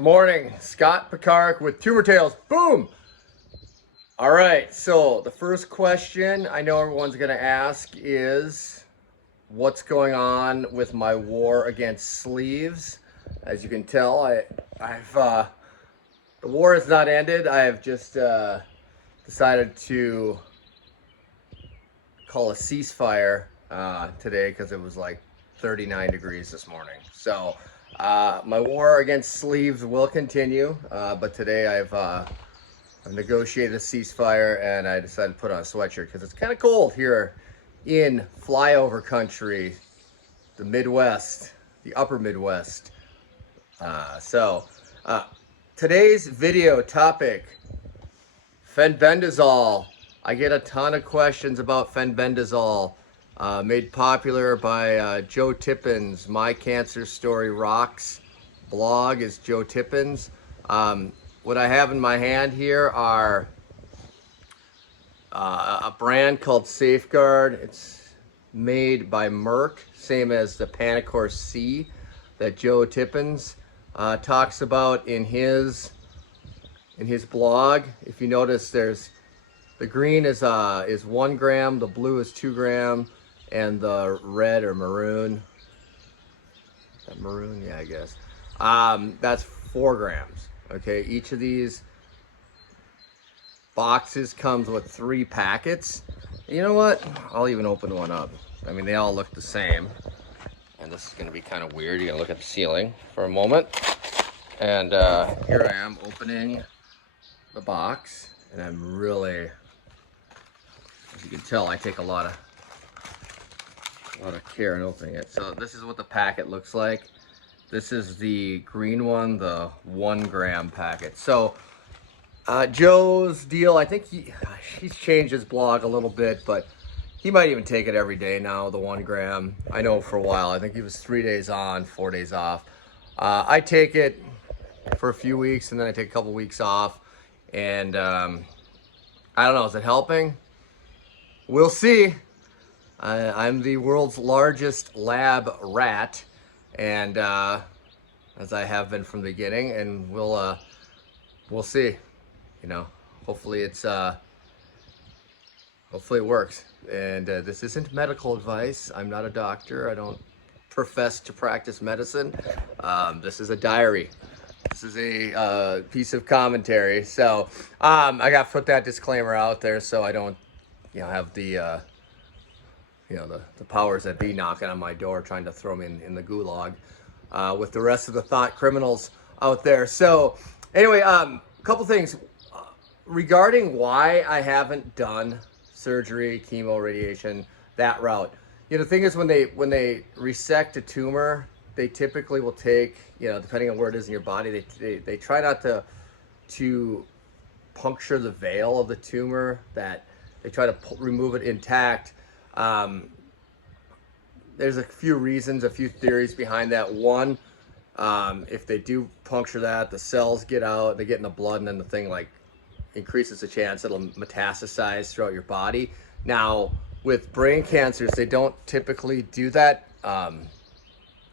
Good morning, Scot Pekarek with Tumor Tales. Boom! All right, so the first question I know everyone's going to ask is, what's going on with my war against sleeves? As you can tell, the war has not ended. I have just decided to call a ceasefire today because it was like 39 degrees this morning. So my war against sleeves will continue, but today I've negotiated a ceasefire and I decided to put on a sweatshirt because it's kind of cold here in flyover country, the Midwest, the upper Midwest. Today's video topic, Fenbendazole. I get a ton of questions about Fenbendazole, made popular by Joe Tippins. My Cancer Story Rocks blog is Joe Tippins. What I have in my hand here are a brand called Safeguard. It's made by Merck, same as the Panacor C that Joe Tippins talks about in his blog. If you notice, the green is 1 gram, the blue is 2 gram, and the red or maroon, yeah, I guess, that's 4 grams. Okay, each of these boxes comes with 3 packets. You know what? I'll even open one up. I mean, they all look the same. And this is going to be kind of weird. You got to look at the ceiling for a moment. And here I am opening the box. And I'm really, as you can tell, I take a lot of care in opening it. So this is what the packet looks like. This is the green one, the 1 gram packet. So Joe's deal, I think he's changed his blog a little bit, but he might even take it every day now, the 1 gram. I know for a while, I think he was 3 days on, 4 days off. I take it for a few weeks and then I take a couple weeks off. And I don't know, is it helping? We'll see. I'm the world's largest lab rat, and as I have been from the beginning, and we'll see. You know, hopefully it works. And this isn't medical advice. I'm not a doctor. I don't profess to practice medicine. This is a diary. This is a piece of commentary. So I got to put that disclaimer out there so I don't, have the the powers that be knocking on my door trying to throw me in the gulag with the rest of the thought criminals out there. So anyway, a couple things regarding why I haven't done surgery, chemo, radiation, that route. The thing is, when they resect a tumor, they typically will take, depending on where it is in your body, they try not to puncture the veil of the tumor, that they try to remove it intact. There's a few reasons, a few theories behind that. One, if they do puncture that, the cells get out, they get in the blood, and then the thing increases the chance it'll metastasize throughout your body. Now, with brain cancers, they don't typically do that.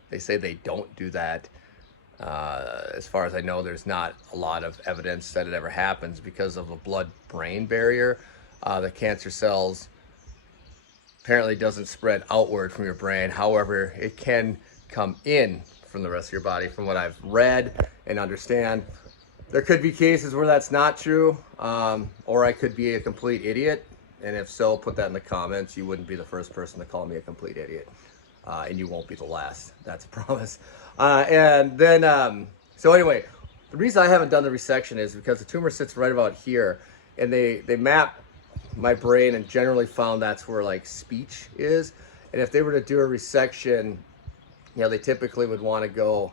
They say they don't do that. As far as I know, there's not a lot of evidence that it ever happens because of the blood-brain barrier. The cancer cells apparently doesn't spread outward from your brain. However, it can come in from the rest of your body, from what I've read and understand. There could be cases where that's not true, or I could be a complete idiot. And if so, put that in the comments. You wouldn't be the first person to call me a complete idiot. And you won't be the last. That's a promise. And then, so anyway, the reason I haven't done the resection is because the tumor sits right about here. And they map my brain and generally found that's where speech is. And if they were to do a resection, they typically would want to go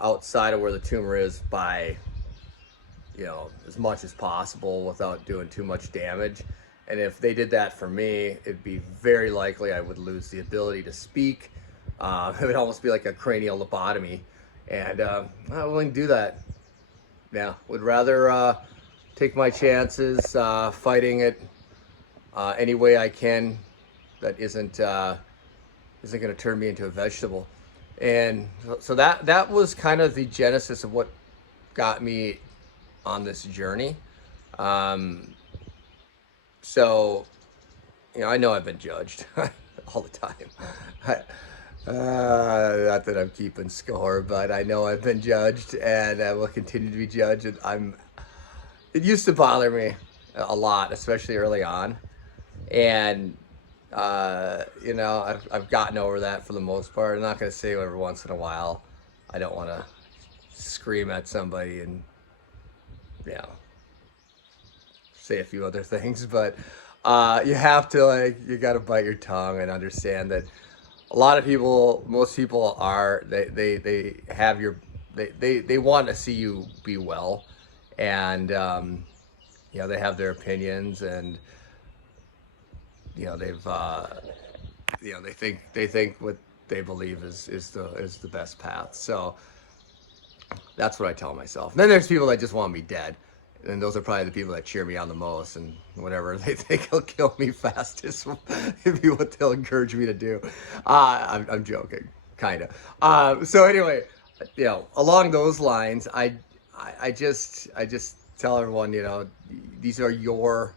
outside of where the tumor is by, as much as possible without doing too much damage. And if they did that for me, it'd be very likely I would lose the ability to speak. It would almost be like a cranial lobotomy. And I'm not willing to do that. Yeah, would rather take my chances fighting it any way I can that isn't going to turn me into a vegetable. And so that was kind of the genesis of what got me on this journey. So, I know I've been judged all the time. Not that I'm keeping score, but I know I've been judged, and I will continue to be judged. And it used to bother me a lot, especially early on. And I've gotten over that for the most part. I'm not going to say every once in a while. I don't want to scream at somebody and, you know, say a few other things, but you have to, you got to bite your tongue and understand that a lot of people, most people are, they have they want to see you be well, and they have their opinions, and they've they think what they believe is the best path. So that's what I tell myself. And then there's people that just want me dead, and those are probably the people that cheer me on the most, and whatever they think will kill me fastest will be what they'll encourage me to do. I'm joking, kind of. So anyway, along those lines, I just tell everyone, these are your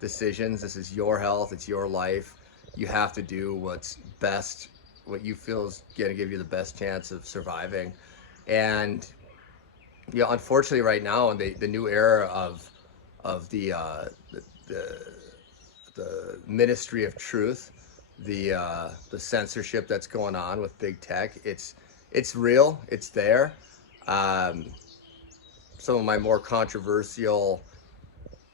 decisions. This is your health. It's your life. You have to do what's best, what you feel is going to give you the best chance of surviving. And unfortunately, right now in the new era of the Ministry of Truth, the censorship that's going on with big tech, it's real. It's there. Some of my more controversial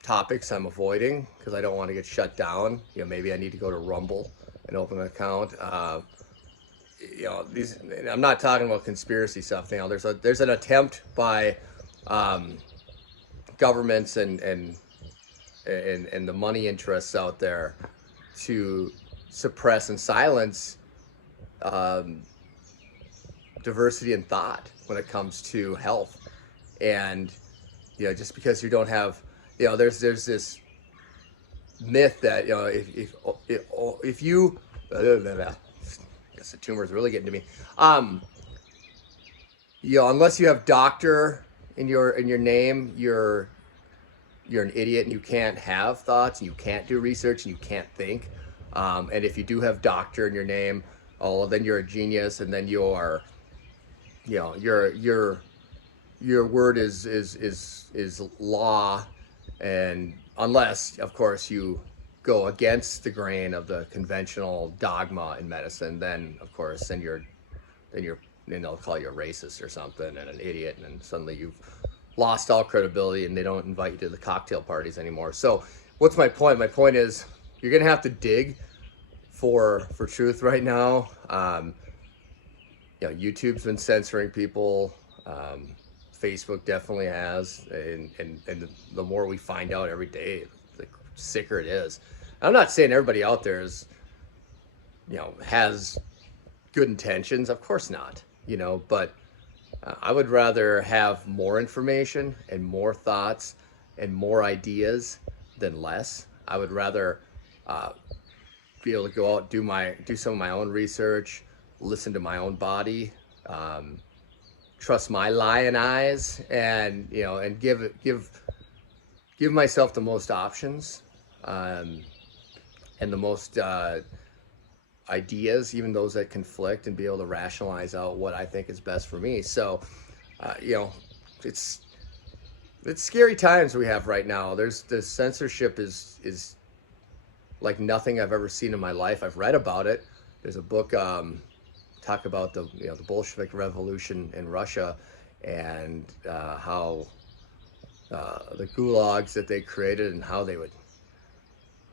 topics I'm avoiding because I don't want to get shut down. Maybe I need to go to Rumble and open an account. These, I'm not talking about conspiracy stuff. There's an attempt by governments and the money interests out there to suppress and silence diversity in thought when it comes to health. And just because you don't have, there's this myth that if you I guess the tumor is really getting to me. Unless you have doctor in your name, you're an idiot, and you can't have thoughts, and you can't do research, and you can't think. And if you do have doctor in your name, then you're a genius, and then your word is law, and unless, of course, you go against the grain of the conventional dogma in medicine, then of course, then they'll call you a racist or something and an idiot, and then suddenly you've lost all credibility, and they don't invite you to the cocktail parties anymore. So what's my point? My point is you're gonna have to dig for truth right now. YouTube's been censoring people. Facebook definitely has, and the more we find out every day, the sicker it is. I'm not saying everybody out there is, has good intentions. Of course not, but I would rather have more information and more thoughts and more ideas than less. I would rather be able to go out, do some of my own research, listen to my own body, trust my lion eyes, and and give myself the most options, and the most ideas, even those that conflict, and be able to rationalize out what I think is best for me. So, it's scary times we have right now. The censorship is like nothing I've ever seen in my life. I've read about it. There's a book talk about the Bolshevik Revolution in Russia, and how the gulags that they created, and how they would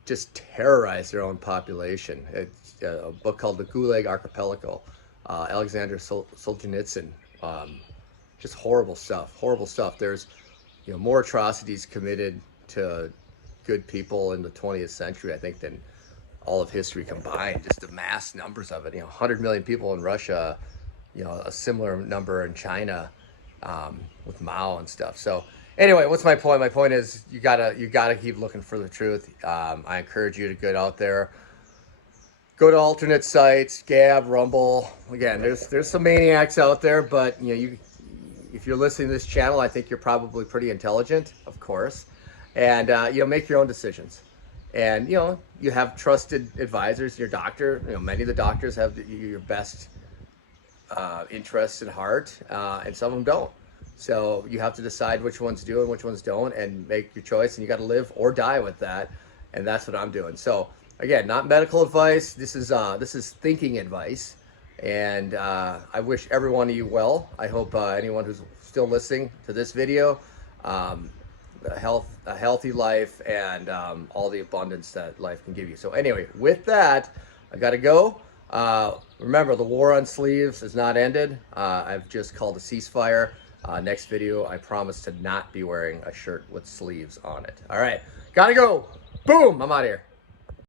just terrorize their own population. It's a book called The Gulag Archipelago, Alexander Solzhenitsyn. Just horrible stuff. There's more atrocities committed to good people in the 20th century, I think, than all of history combined. Just the mass numbers of it. 100 million people in Russia, a similar number in China, with Mao and stuff. So anyway, what's my point? My point is you gotta keep looking for the truth. I encourage you to get out there, go to alternate sites, Gab, Rumble. Again, there's some maniacs out there, but if you're listening to this channel, I think you're probably pretty intelligent, of course, and you know, make your own decisions. And you know, you have trusted advisors. Your doctor, you know, many of the doctors have your best interests at heart, and some of them don't. So you have to decide which ones do and which ones don't, and make your choice. And you got to live or die with that. And that's what I'm doing. So again, not medical advice. This is thinking advice. And I wish every one of you well. I hope anyone who's still listening to this video, a healthy life, and all the abundance that life can give you. So anyway, with that, I got to go. Remember, the war on sleeves is not ended. I've just called a ceasefire. Next video, I promise to not be wearing a shirt with sleeves on it. All right, gotta go. Boom, I'm out of here.